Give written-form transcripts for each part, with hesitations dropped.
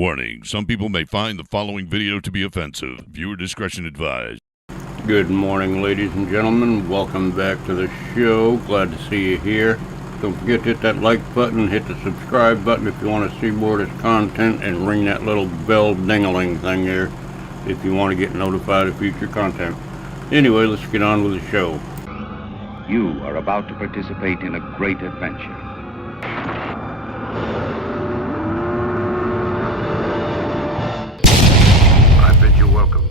Warning, some people may find the following video to be offensive. Viewer discretion advised. Good morning, ladies and gentlemen. Welcome back to the show. Glad to see you here. Don't forget to hit that like button, hit the subscribe button if you want to see more of this content, and ring that little bell ding-a-ling thing there if you want to get notified of future content. Anyway, let's get on with the show. You are about to participate in a great adventure. I bid you welcome.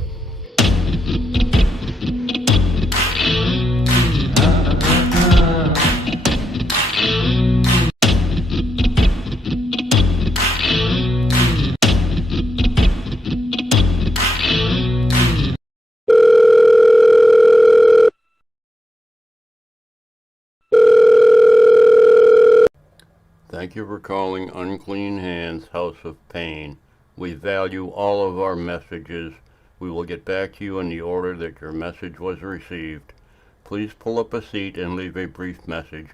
Thank you for calling Unclean Hands House of Pain. We value all of our messages. We will get back to you in the order that your message was received. Please pull up a seat and leave a brief message.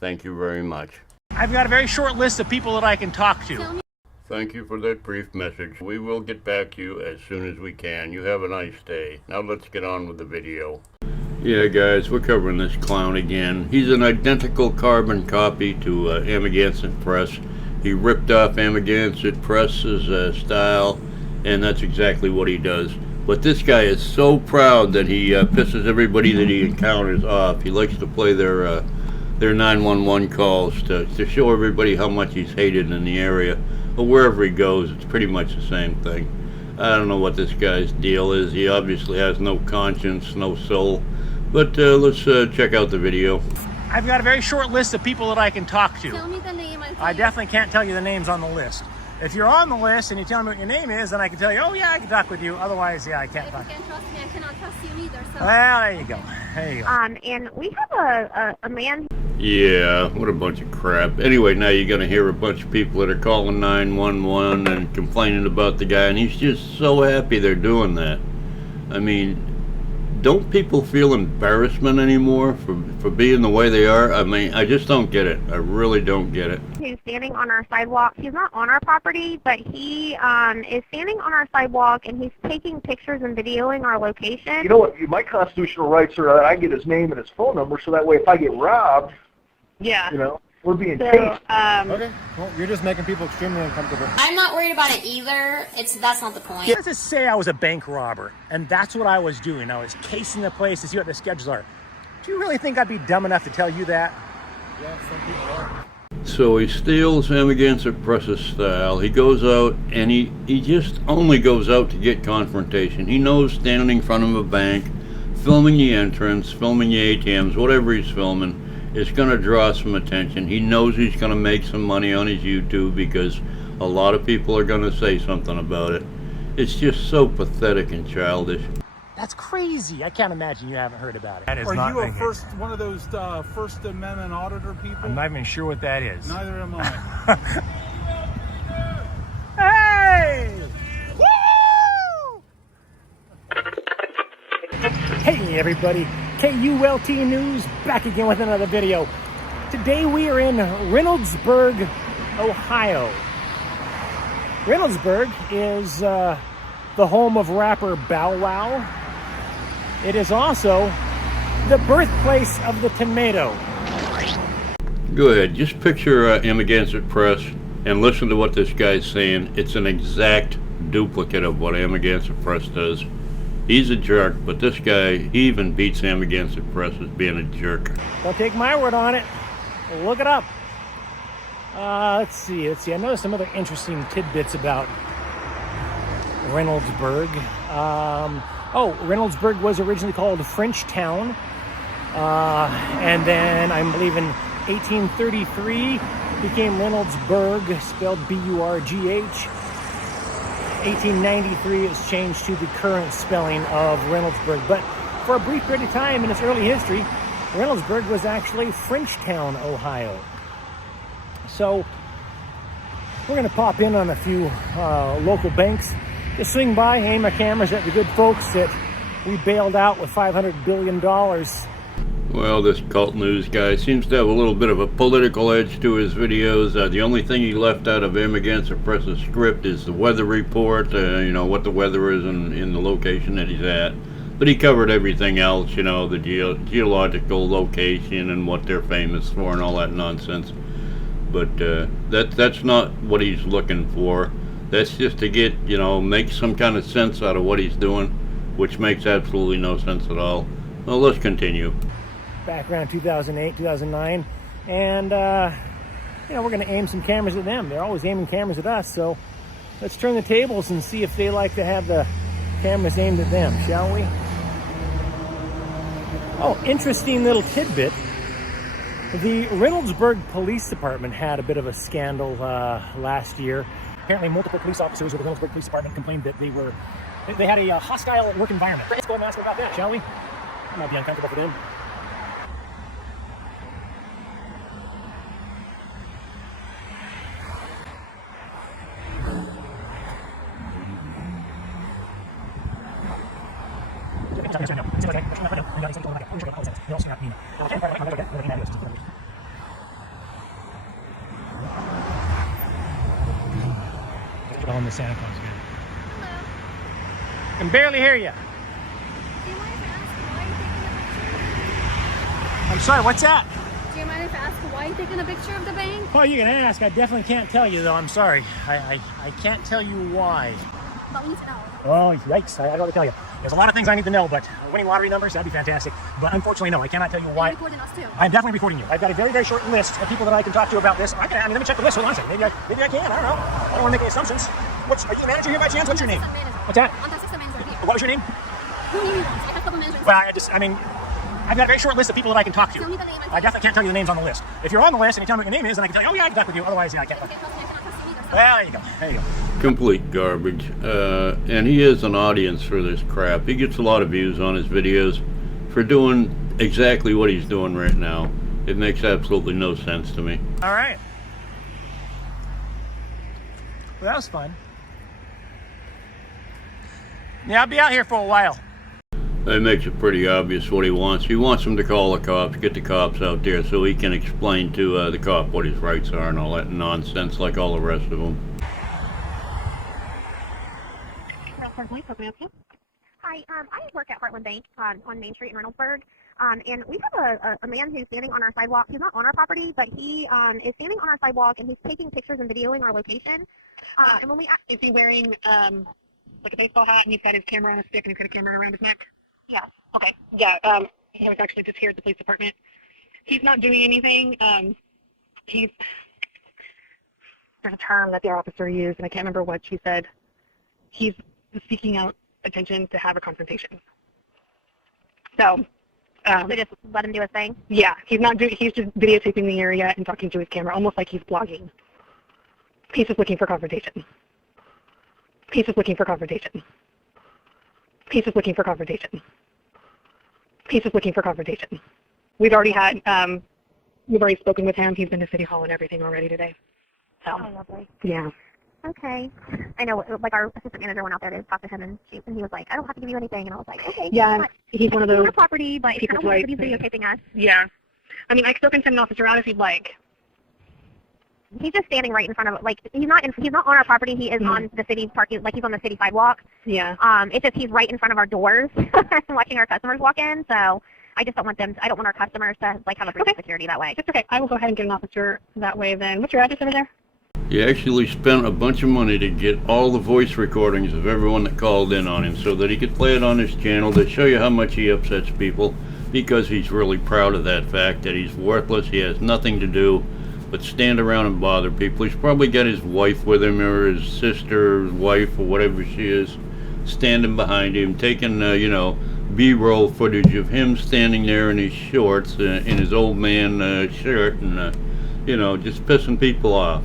Thank you very much. I've got a very short list of people that I can talk to. Thank you for that brief message. We will get back to you as soon as we can. You have a nice day. Now let's get on with the video. Yeah, guys, we're covering this clown again. He's an identical carbon copy to Amagansett Press. He ripped off Amagansett Press's style, and that's exactly what he does. But this guy is so proud that he pisses everybody that he encounters off. He likes to play their 911 calls to show everybody how much he's hated in the area. But wherever he goes, it's pretty much the same thing. I don't know what this guy's deal is. He obviously has no conscience, no soul. But let's check out the video. I've got a very short list of people that I can talk to. Tell me the name. I definitely can't tell you the names on the list. If you're on the list and you tell me what your name is, then I can tell you, oh yeah, I can talk with you. Otherwise, yeah, I can't If talk. you can't trust me, I cannot trust you either. So. Well, there you go. There you go. And we have a man. Yeah, what a bunch of crap. Anyway, now you're going to hear a bunch of people that are calling 911 and complaining about the guy, and he's just so happy they're doing that. I mean, don't people feel embarrassment anymore for being the way they are? I mean, I just don't get it. I really don't get it. Who's standing on our sidewalk. He's not on our property, but he is standing on our sidewalk, and he's taking pictures and videoing our location. You know what? My constitutional rights are that I get his name and his phone number, so that way if I get robbed, Yeah. you know, we're being So, chased. Okay, well, you're just making people extremely uncomfortable. I'm not worried about it either. That's not the point. Let's just say I was a bank robber, and that's what I was doing. I was casing the place to see what the schedules are. Do you really think I'd be dumb enough to tell you that? Yeah, some people are. So he steals Amagansett Press's style. He goes out, and he just only goes out to get confrontation. He knows standing in front of a bank, filming the entrance, filming the ATMs, whatever he's filming, is going to draw some attention. He knows he's going to make some money on his YouTube because a lot of people are going to say something about it. It's just so pathetic and childish. That's crazy. I can't imagine you haven't heard about it. That is Are not you making- one of those First Amendment auditor people? I'm not even sure what that is. Neither am I. Hey! Woo! Hey everybody, KULT News back again with another video. Today we are in Reynoldsburg, Ohio. Reynoldsburg is the home of rapper Bow Wow. It is also the birthplace of the tomato. Go ahead, just picture Amagansett Press and listen to what this guy's saying. It's an exact duplicate of what Amagansett Press does. He's a jerk, but this guy, he even beats Amagansett Press as being a jerk. Don't take my word on it. Look it up. Let's see. I know some other interesting tidbits about Reynoldsburg. Reynoldsburg was originally called Frenchtown. And then I believe in 1833 became Reynoldsburg, spelled B-U-R-G-H. 1893 it's changed to the current spelling of Reynoldsburg. But for a brief period of time in its early history, Reynoldsburg was actually Frenchtown, Ohio. So we're going to pop in on a few local banks. Just swing by, aim our cameras at the good folks that we bailed out with $500 billion. Well, this cult news guy seems to have a little bit of a political edge to his videos. The only thing he left out of him against a press of script is the weather report, you know, what the weather is in the location that he's at. But he covered everything else, you know, the geological location and what they're famous for and all that nonsense. But that's not what he's looking for. That's just to get, you know, make some kind of sense out of what he's doing, which makes absolutely no sense at all. Well, let's continue. Back around 2008, 2009, and you know, we're going to aim some cameras at them. They're always aiming cameras at us, so let's turn the tables and see if they like to have the cameras aimed at them, shall we? Oh, interesting little tidbit. The Reynoldsburg Police Department had a bit of a scandal last year. Apparently, multiple police officers with the Reynoldsburg Police Department complained that they had a hostile work environment. Let's go and ask about that, shall we? It might be uncomfortable for them. On the Santa Claus again. I can barely hear you. I'm sorry, what's that? Do you mind if I ask why you're taking a picture of the bank? Oh, you can ask. I definitely can't tell you, though. I'm sorry. I can't tell you why. But we need to know. Oh, yikes. I don't know to tell you. There's a lot of things I need to know, but winning lottery numbers, that'd be fantastic. But unfortunately, no, I cannot tell you why. You're recording us too. I'm definitely recording you. I've got a very, very short list of people that I can talk to about this. Let me check the list. Hold on a second. Maybe I can. I don't know. I don't want to make any assumptions. Are you the manager here by chance? What's your name? What's that? What was your name? Who do you mean? I have a couple managers. Well, I've got a very short list of people that I can talk to. Tell me the name. I definitely can't tell you the names on the list. If you're on the list and you tell me what your name is, then I can tell you, oh yeah, I can talk with you. Otherwise, yeah, I can't. Okay, trust me, I cannot trust you either. So. Well, there you go. There you go. Complete garbage. And he is an audience for this crap. He gets a lot of views on his videos for doing exactly what he's doing right now. It makes absolutely no sense to me. All right. Well, that was fun. Yeah, I'll be out here for a while. It makes it pretty obvious what he wants. He wants them to call the cops, get the cops out there so he can explain to the cop what his rights are and all that nonsense like all the rest of them. Hi, I work at Heartland Bank on Main Street in Reynoldsburg, and we have a man who's standing on our sidewalk. He's not on our property, but he is standing on our sidewalk, and he's taking pictures and videoing our location. And when we is he wearing like a baseball hat and he's got his camera on a stick and he's got a camera around his neck? yes. Okay. Yeah. He was actually just here at the police department. He's not doing anything. There's a term that the officer used, and I can't remember what she said. He's seeking out attention to have a confrontation. So So just let him do his thing? yeah, he's just videotaping the area and talking to his camera, almost like he's blogging. He's just looking for confrontation. He's just looking for confrontation. He's just looking for confrontation. He's just looking for confrontation. We've already spoken with him. He's been to City Hall and everything already today. So, Oh, lovely. yeah. Okay. I know, like, our assistant manager went out there to talk to him, and he was like, I don't have to give you anything. And I was like, okay. Yeah, but he's one of those on our property, but it's people kind of weird that like- he's videotaping us. Yeah. I mean, I still can send an officer out if you'd like. He's just standing right in front of it. Like, he's not on our property. He is on the city parking, like he's on the city sidewalk. Yeah. It's just he's right in front of our doors watching our customers walk in. So I just don't want I don't want our customers to like have a breach of security that way. That's okay. I will go ahead and get an officer that way then. What's your address over there? He actually spent a bunch of money to get all the voice recordings of everyone that called in on him so that he could play it on his channel to show you how much he upsets people, because he's really proud of that fact that he's worthless. He has nothing to do but stand around and bother people. He's probably got his wife with him, or his sister, his wife, or whatever she is, standing behind him, taking, B-roll footage of him standing there in his shorts, in his old man shirt, and, just pissing people off.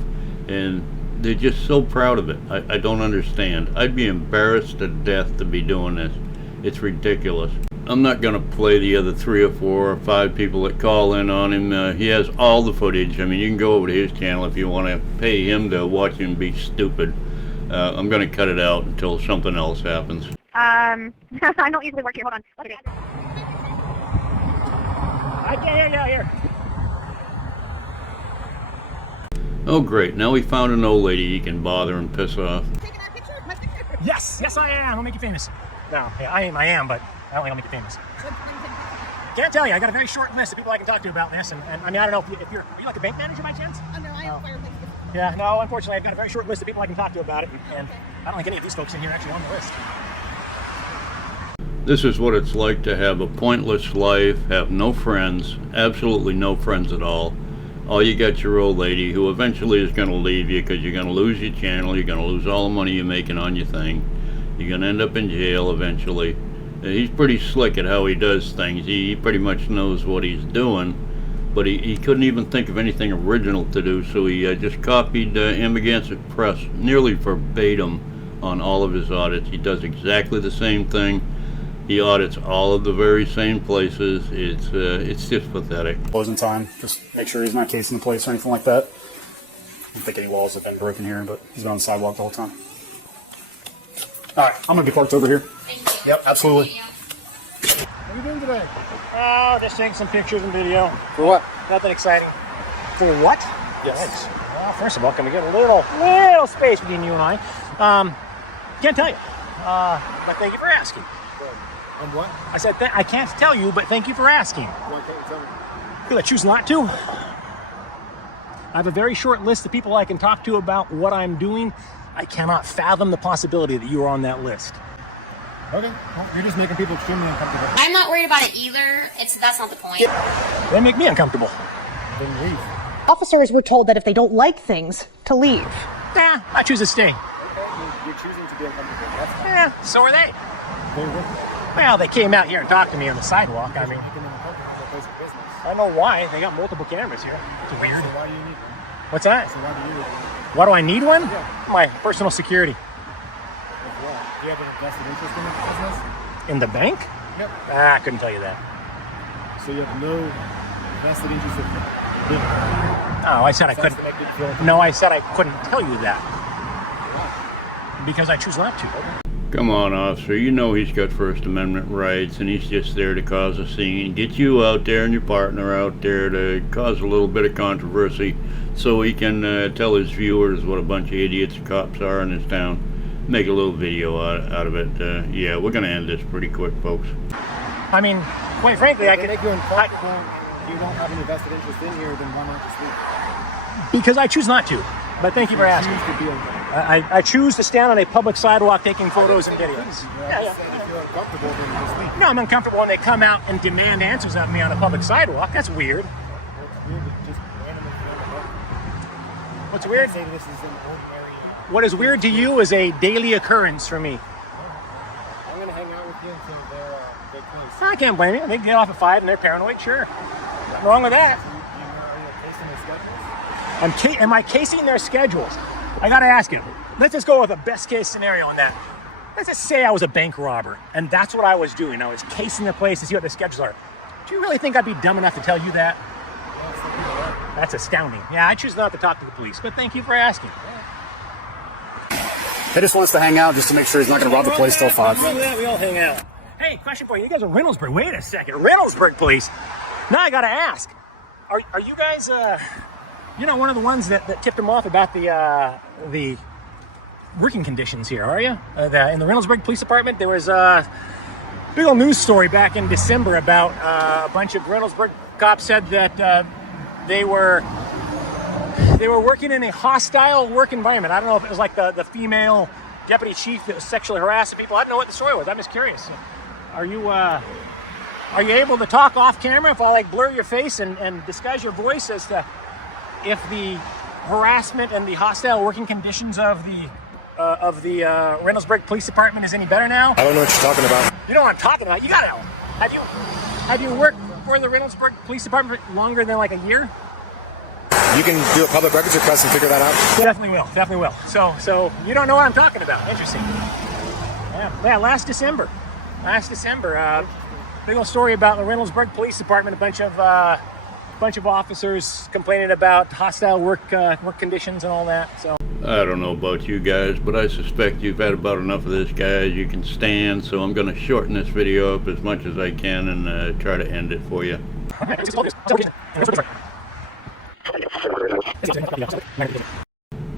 And they're just so proud of it. I don't understand. I'd be embarrassed to death to be doing this. It's ridiculous. I'm not going to play the other 3 or 4 or 5 people that call in on him. He has all the footage. I mean, you can go over to his channel if you want to pay him to watch him be stupid. I'm going to cut it out until something else happens. I don't usually work here. Hold on. I can't hear you out here. Oh great, now we found an old lady he can bother and piss off. Taking our picture? My picture? Yes, yes I am. I'll make you famous. No, yeah, I am, but I don't think I'll make you famous. Can't tell you. I got a very short list of people I can talk to about this, and I mean, I don't know if you're, are you like a bank manager by chance? Oh, no, I am fireplace. Yeah, no, unfortunately, I've got a very short list of people I can talk to about it, and I don't think any of these folks in here are actually on the list. This is what it's like to have a pointless life, have no friends, absolutely no friends at all. Oh, you got your old lady who eventually is going to leave you because you're going to lose your channel, you're going to lose all the money you're making on your thing. You're going to end up in jail eventually. He's pretty slick at how he does things. He pretty much knows what he's doing, but he couldn't even think of anything original to do, so he just copied Amagansett Press nearly verbatim on all of his audits. He does exactly the same thing. He audits all of the very same places. It's just pathetic. Closing time, just make sure he's not casing the place or anything like that. I don't think any walls have been broken here, but he's been on the sidewalk the whole time. All right, I'm gonna be parked over here. Yep, absolutely. What are you doing today? Oh, just taking some pictures and video. For what? Nothing exciting. For what? Yes. Thanks. Well, first of all, can we get a little space between you and I? Can't tell you. But thank you for asking. And what? I said, I can't tell you, but thank you for asking. Why can't you tell me? Because I choose not to. I have a very short list of people I can talk to about what I'm doing. I cannot fathom the possibility that you are on that list. Okay. Well, you're just making people extremely uncomfortable. I'm not worried about it either. That's not the point. They make me uncomfortable. Then leave. Officers were told that if they don't like things, to leave. Yeah, I choose to stay. Okay, you're choosing to be uncomfortable. That's fine. Yeah, so are they. They're with you. Well, they came out here and talked to me on the sidewalk. I mean, Making them uncomfortable is a place of business. I don't know why. They got multiple cameras here. It's weird. So why do you need one? What's that? So why do you need one? Why do I need one? Yeah. My personal security. Like what? Do you have an vested interest in the business? In the bank? Yep. I couldn't tell you that. So you have no vested interest in being No, I said I Sounds couldn't. to make it feel No, I said I couldn't tell you that. Because I choose not to. Come on, officer, you know he's got First Amendment rights, and he's just there to cause a scene, get you out there and your partner out there to cause a little bit of controversy so he can tell his viewers what a bunch of idiots cops are in this town. Make a little video out of it. Yeah, we're going to end this pretty quick, folks. I mean, quite frankly, I They could. make you uncomfortable and you don't have any vested interest in here, then why not just leave? Because I choose not to. But thank you for asking. Choose to be uncomfortable. I choose to stand on a public sidewalk taking photos and videos. Yeah. If you're uncomfortable, then you just leave. No, I'm uncomfortable when they come out and demand answers of me on a public sidewalk. That's weird. It's weird to just randomly be on the road. What's weird? Say this is an ordinary. What is weird to you is a daily occurrence for me. I'm gonna hang out with you until they're close. I can't blame you. They get off at 5 and they're paranoid. Sure, nothing wrong with that. Are you casing their schedules? Am I casing their schedules? I gotta ask you. Let's just go with a best case scenario on that. Let's just say I was a bank robber, and that's what I was doing. I was casing the place to see what the schedules are. Do you really think I'd be dumb enough to tell you that? That's astounding. Yeah, I choose not to talk to the police, but thank you for asking. He just wants to hang out just to make sure he's not gonna rob the place till 5. We all hang out. Hey, question for you. You guys are Reynoldsburg. Wait a second. Reynoldsburg police. Now I gotta ask. Are you guys you're not one of the ones that tipped him off about the working conditions here, are you? In the Reynoldsburg Police Department, there was a big old news story back in December about a bunch of Reynoldsburg cops said that they were working in a hostile work environment. I don't know if it was like the female deputy chief that was sexually harassing people. I don't know what the story was. I'm just curious. Are you able to talk off camera if I like blur your face and disguise your voice as to if the harassment and the hostile working conditions of the Reynoldsburg Police Department is any better now? I don't know what you're talking about. You know what I'm talking about. You gotta know. Have you worked for the Reynoldsburg Police Department for longer than like a year? You can do a public records request and figure that out. Definitely will. So you don't know what I'm talking about. Interesting. Yeah. Last December, big old story about the Reynoldsburg Police Department. A bunch of officers complaining about hostile work conditions and all that. So I don't know about you guys, but I suspect you've had about enough of this guy as you can stand, so I'm going to shorten this video up as much as I can and try to end it for you.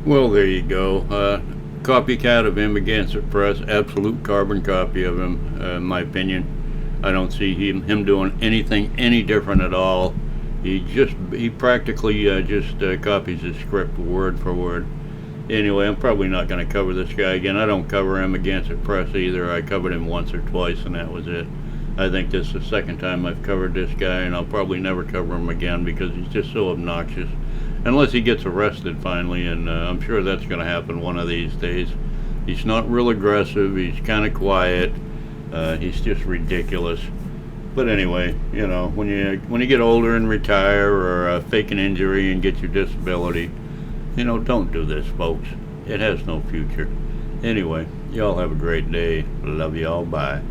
Well, there you go. Copycat of him against it press. Absolute carbon copy of him, in my opinion. I don't see him doing anything any different at all. He practically just copies his script word for word. Anyway, I'm probably not going to cover this guy again. I don't cover him against it press either. I covered him once or twice, and that was it. I think this is the second time I've covered this guy, and I'll probably never cover him again because he's just so obnoxious. Unless he gets arrested finally, and I'm sure that's going to happen one of these days. He's not real aggressive. He's kind of quiet. He's just ridiculous. But anyway, you know, when you get older and retire or fake an injury and get your disability, you know, don't do this, folks. It has no future. Anyway, y'all have a great day. Love y'all. Bye.